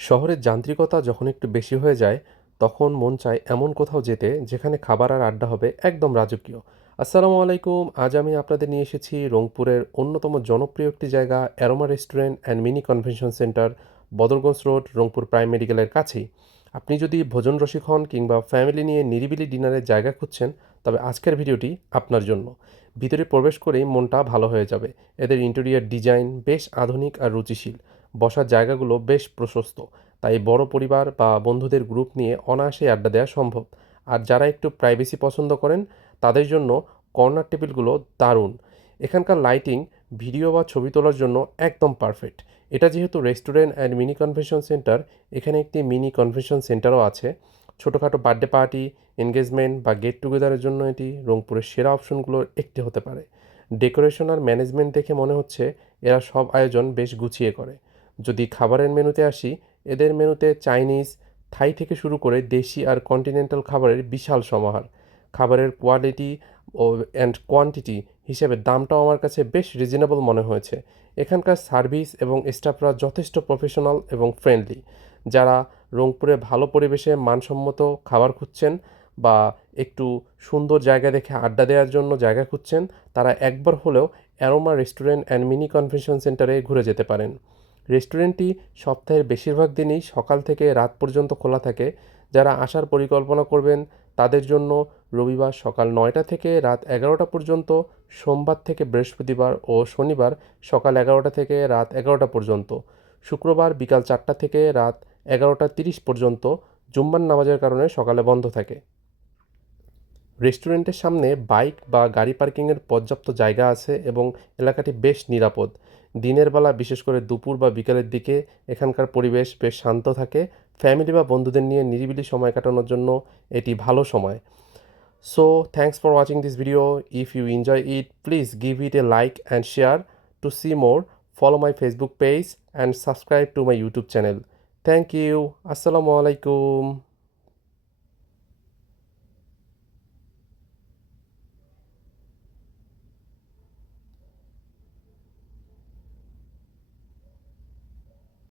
শহরের যান্ত্রিকতা যখন একটু বেশি হয়ে যায়, তখন মন চায় এমন কোথাও যেতে যেখানে খাবার আর আড্ডা হবে একদম রাজকীয়। আসসালামু আলাইকুম। আজ আমি আপনাদের নিয়ে এসেছি রংপুরের অন্যতম জনপ্রিয় একটি জায়গা aroma restaurant and mini convention centre, Badarganj road, Rangpur prime মেডিকেলের কাছেই। আপনি যদি ভোজন রসিক হন কিংবা ফ্যামিলি নিয়ে নিরিবিলি ডিনারের জায়গা খুঁজছেন, তবে আজকের ভিডিওটি আপনার জন্য। ভিতরে প্রবেশ করেই মনটা ভালো হয়ে যাবে। এদের ইন্টেরিয়র ডিজাইন বেশ আধুনিক আর রুচিশীল। বসার জায়গাগুলো বেশ প্রশস্ত, তাই বড় পরিবার বা বন্ধুদের গ্রুপ নিয়ে অনায়াসে আড্ডা দেওয়া সম্ভব। আর যারা একটু প্রাইভেসি পছন্দ করেন, তাদের জন্য কর্নার টেবিলগুলো দারুণ। এখানকার লাইটিং ভিডিও বা ছবি তোলার জন্য একদম পারফেক্ট। এটা যেহেতু restaurant and mini convention centre, এখানে একটি মিনি কনভেনশন সেন্টারও আছে। ছোটোখাটো বার্থডে পার্টি, এনগেজমেন্ট বা গেট টুগেদারের জন্য এটি রংপুরের সেরা অপশনগুলোর একটি হতে পারে। ডেকোরেশন আর ম্যানেজমেন্ট দেখে মনে হচ্ছে এরা সব আয়োজন বেশ গুছিয়ে করে। যদি খাবারের মেনুতে আসি, এদের মেনুতে চাইনিজ, থাই থেকে শুরু করে দেশি আর কন্টিনেন্টাল খাবারের বিশাল সমাহার। খাবারের কোয়ালিটি ও কোয়ান্টিটি হিসেবে দামটাও আমার কাছে বেশ রিজনেবল মনে হয়েছে। এখানকার সার্ভিস এবং স্টাফরা যথেষ্ট প্রফেশনাল এবং ফ্রেন্ডলি। যারা রংপুরে ভালো পরিবেশে মানসম্মত খাবার খুঁজছেন বা একটু সুন্দর জায়গা দেখে আড্ডা দেওয়ার জন্য জায়গা খুঁজছেন, তারা একবার হলেও aroma restaurant and mini convention সেন্টারে ঘুরে যেতে পারেন। রেস্টুরেন্টটি সপ্তাহের বেশিরভাগ দিনই সকাল থেকে রাত পর্যন্ত খোলা থাকে। যারা আসার পরিকল্পনা করবেন, তাদের জন্য রবিবার সকাল ৯টা থেকে রাত ১১টা পর্যন্ত, সোমবার থেকে বৃহস্পতিবার ও শনিবার সকাল ১১টা থেকে রাত ১১টা পর্যন্ত, শুক্রবার বিকাল ৪টা থেকে রাত ১১টা ৩০ পর্যন্ত, জুম্মার নামাজের কারণে সকালে বন্ধ থাকে। রেস্টুরেন্টের সামনে বাইক বা গাড়ি পার্কিংয়ের পর্যাপ্ত জায়গা আছে এবং এলাকাটি বেশ নিরাপদ। দিনের বেলা, বিশেষ করে দুপুর বা বিকালের দিকে, এখানকার পরিবেশ বেশ শান্ত থাকে। ফ্যামিলি বা বন্ধুদের নিয়ে নিরিবিলি সময় কাটানোর জন্য এটি ভালো সময়। So thanks for watching this video. If you enjoy it, please give it a like and share. To see more, follow my Facebook page and subscribe to my YouTube channel. Thank you. আসসালামু আলাইকুম।